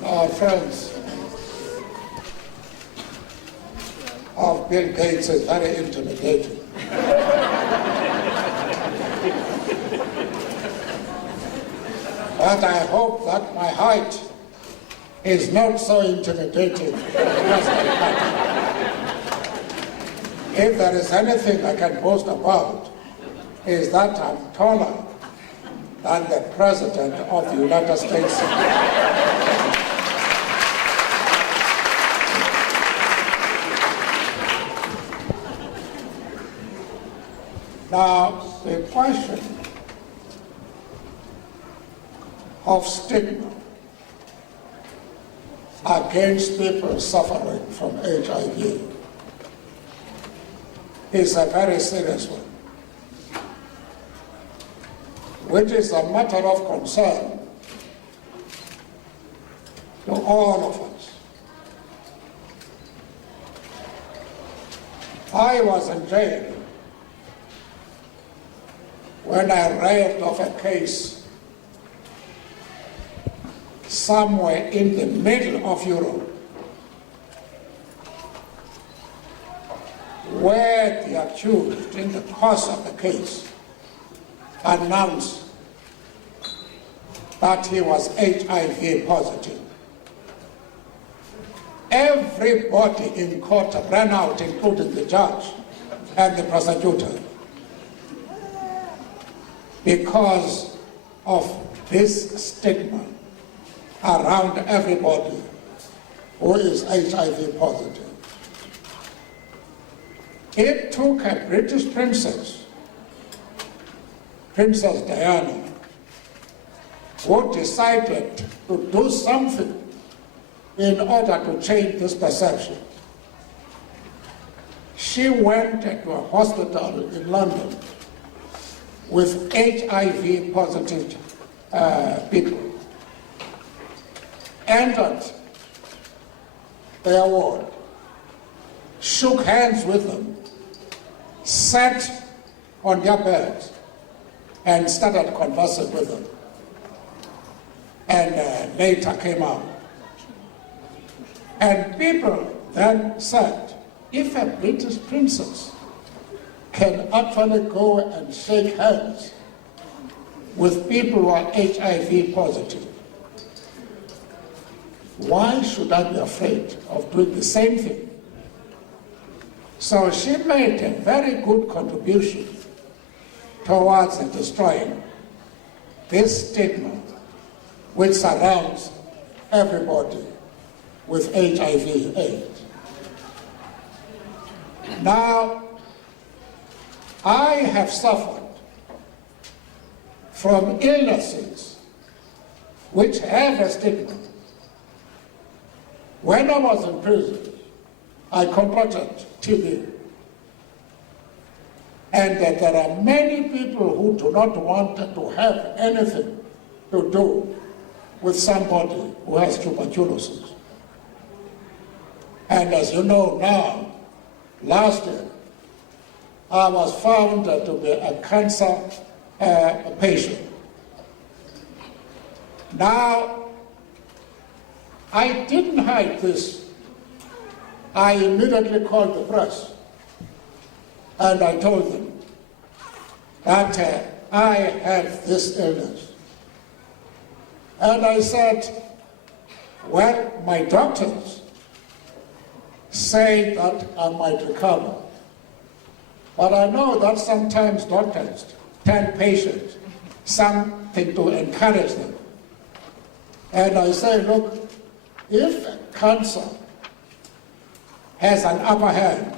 Friends of Bill Gates is very intimidating. But I hope that my height is not so intimidating. If there is anything I can boast about, is that I'm taller than the President of the United States. Now, the question of stigma against people suffering from HIV is a very serious one, which is a matter of concern to all of us. I was in jail when I read of a case somewhere in the middle of Europe where the accused, in the course of the case, announced that he was HIV positive. Everybody in court ran out, including the judge and the prosecutor, because of this stigma around everybody who is HIV positive. It took a British princess, Princess Diana, who decided to do something in order to change this perception. She went to a hospital in London with HIV positive people, entered their ward, shook hands with them, sat on their beds, and started conversing with them. And later came out. And people then said, if a British princess can actually go and shake hands with people who are HIV positive, why should I be afraid of doing the same thing? So she made a very good contribution towards destroying this stigma which surrounds everybody with HIV/AIDS. Now, I have suffered from illnesses which have a stigma. When I was in prison, I contracted TB. And that there are many people who do not want to have anything to do with somebody who has tuberculosis. And as you know now, last year, I was found to be a cancer patient. Now, I didn't hide this. I immediately called the press and I told them that I have this illness. And I said, well, my doctors say that I might recover. But I know that sometimes doctors tell patients something to encourage them. And I say, look, if cancer has an upper hand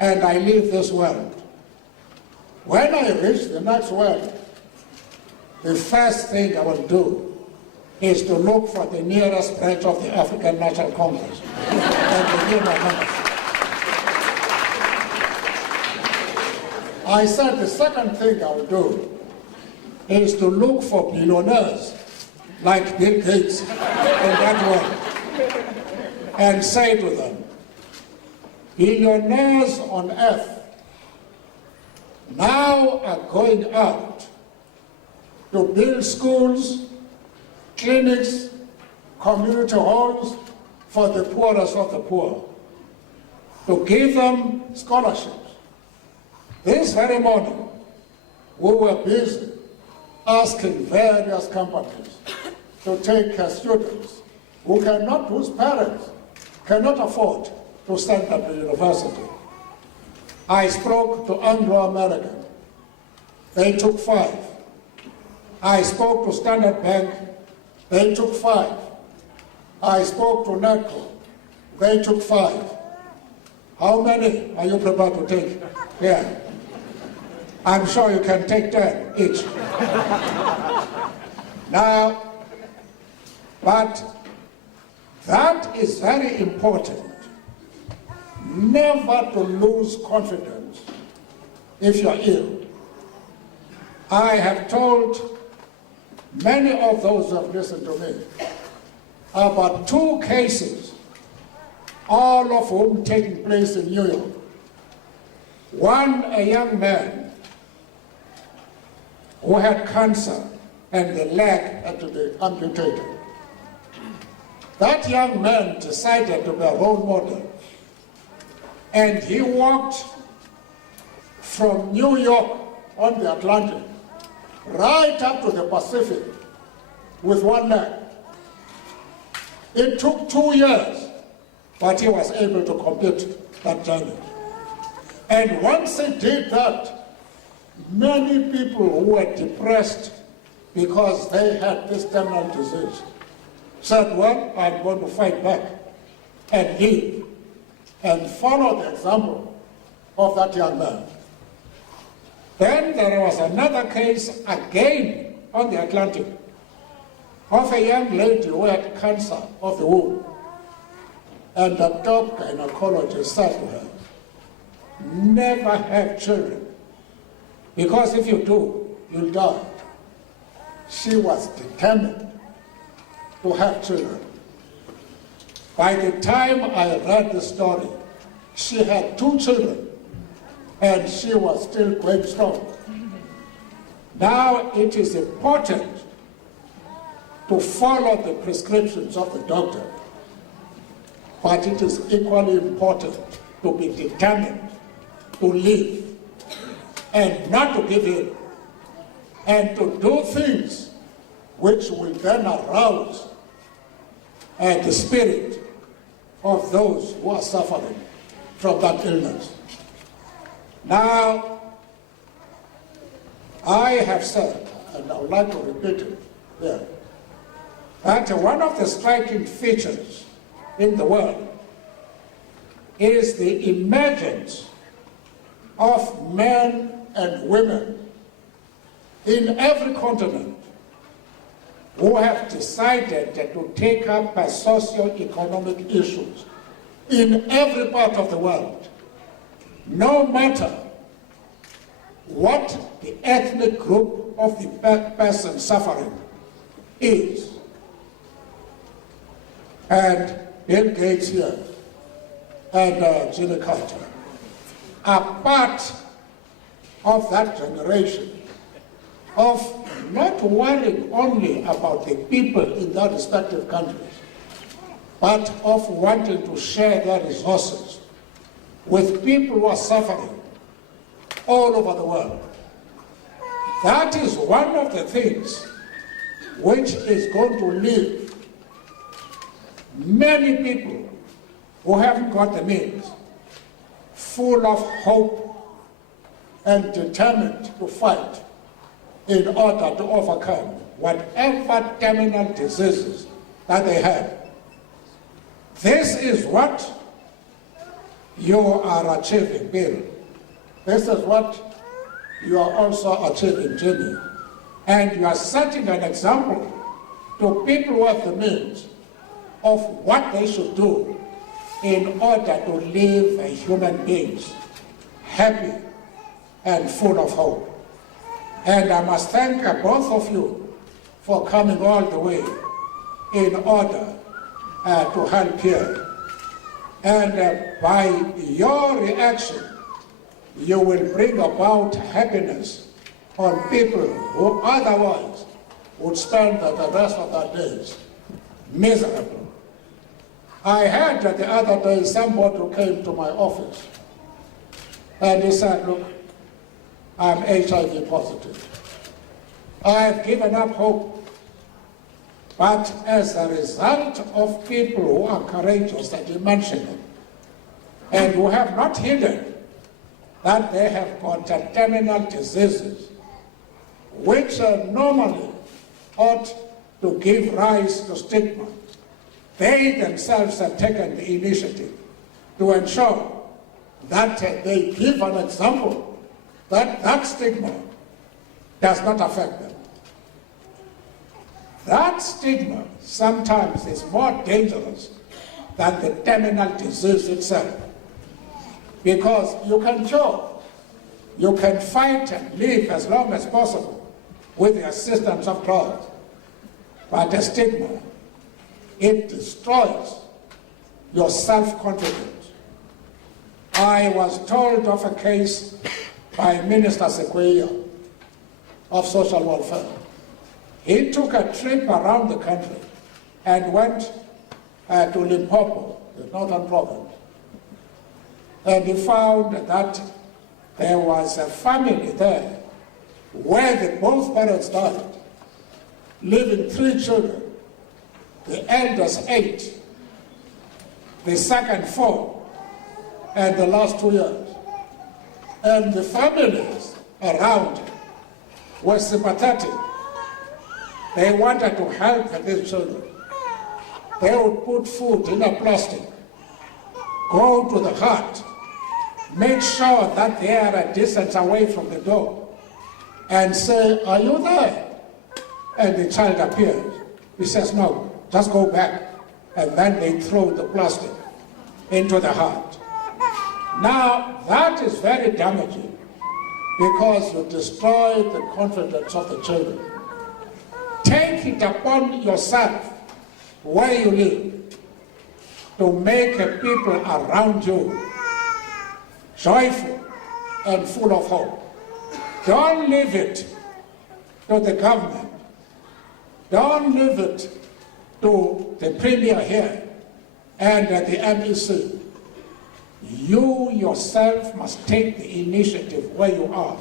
and I leave this world, when I reach the next world, the first thing I will do is to look for the nearest branch of the African National Congress and begin my members. I said the second thing I will do is to look for billionaires like Bill Gates in that world and say to them, billionaires on earth now are going out to build schools, clinics, community halls for the poorest of the poor, to give them scholarships. This very morning, we were busy asking various companies to take students whose parents cannot afford to send them to university. I spoke to Anglo-American. They took 5. I spoke to Standard Bank. They took 5. I spoke to NACO. They took 5. How many are you prepared to take? Yeah. I'm sure you can take 10 each. Now, but that is very important. Never to lose confidence if you're ill. I have told many of those who have listened to me about 2 cases, all of whom taking place in New York. One, a young man who had cancer and the leg had to be amputated. That young man decided to be a role model, and he walked from New York on the Atlantic right up to the Pacific with one leg. It took 2 years, but he was able to complete that journey. And once he did that, many people who were depressed because they had this terminal disease said, well, I'm going to fight back and live, and follow the example of that young man. Then there was another case again on the Atlantic of a young lady who had cancer of the womb. And the top gynecologist said to her, never have children, because if you do, you'll die. She was determined to have children. By the time I read the story, she had 2 children, and she was still going strong. Now it is important to follow the prescriptions of the doctor, but it is equally important to be determined to live and not to give in, and to do things which will then arouse the spirit of those who are suffering from that illness. Now, I have said, and I would like to repeat it here, that one of the striking features in the world is the emergence of men and women in every continent who have decided to take up socio-economic issues in every part of the world, no matter what the ethnic group of the person suffering is. And Bill Gates here and Jimmy Carter are part of that generation of not worrying only about the people in their respective countries, but of wanting to share their resources with people who are suffering all over the world. That is one of the things which is going to leave many people who haven't got the means full of hope and determined to fight in order to overcome whatever terminal diseases that they have. This is what you are achieving, Bill. This is what you are also achieving, Jimmy. And you are setting an example to people who have the means of what they should do in order to live as human beings, happy and full of hope. And I must thank both of you for coming all the way in order to help here. And by your reaction, you will bring about happiness on people who otherwise would spend the rest of their days miserable. I heard that the other day somebody who came to my office and he said, look, I'm HIV positive. I've given up hope. But as a result of people who are courageous, and you mentioned them, and who have not hidden that they have got terminal diseases, which normally ought to give rise to stigma, they themselves have taken the initiative to ensure that they give an example that that stigma does not affect them. That stigma sometimes is more dangerous than the terminal disease itself, because you can cure, you can fight and live as long as possible with the assistance of drugs, but the stigma, it destroys your self-confidence. I was told of a case by Minister Sequeya of Social Welfare. He took a trip around the country and went to Limpopo, the northern province, and he found that there was a family there where both parents died, leaving 3 children, the eldest 8, the second 4, and the last 2 years. And the families around were sympathetic. They wanted to help these children. They would put food in a plastic, go to the hut, make sure that they are a distance away from the door, and say, are you there? And the child appears. He says, no, just go back. And then they throw the plastic into the hut. Now, that is very damaging, because you destroy the confidence of the children. Take it upon yourself, where you live, to make people around you joyful and full of hope. Don't leave it to the government. Don't leave it to the Premier here and the MEC. You yourself must take the initiative where you are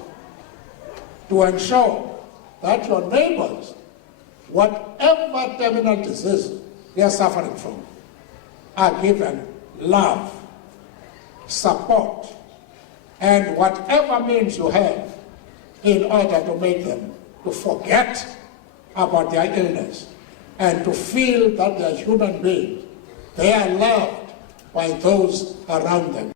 to ensure that your neighbors, whatever terminal disease they are suffering from, are given love, support, and whatever means you have in order to make them to forget about their illness and to feel that they are human beings. They are loved by those around them.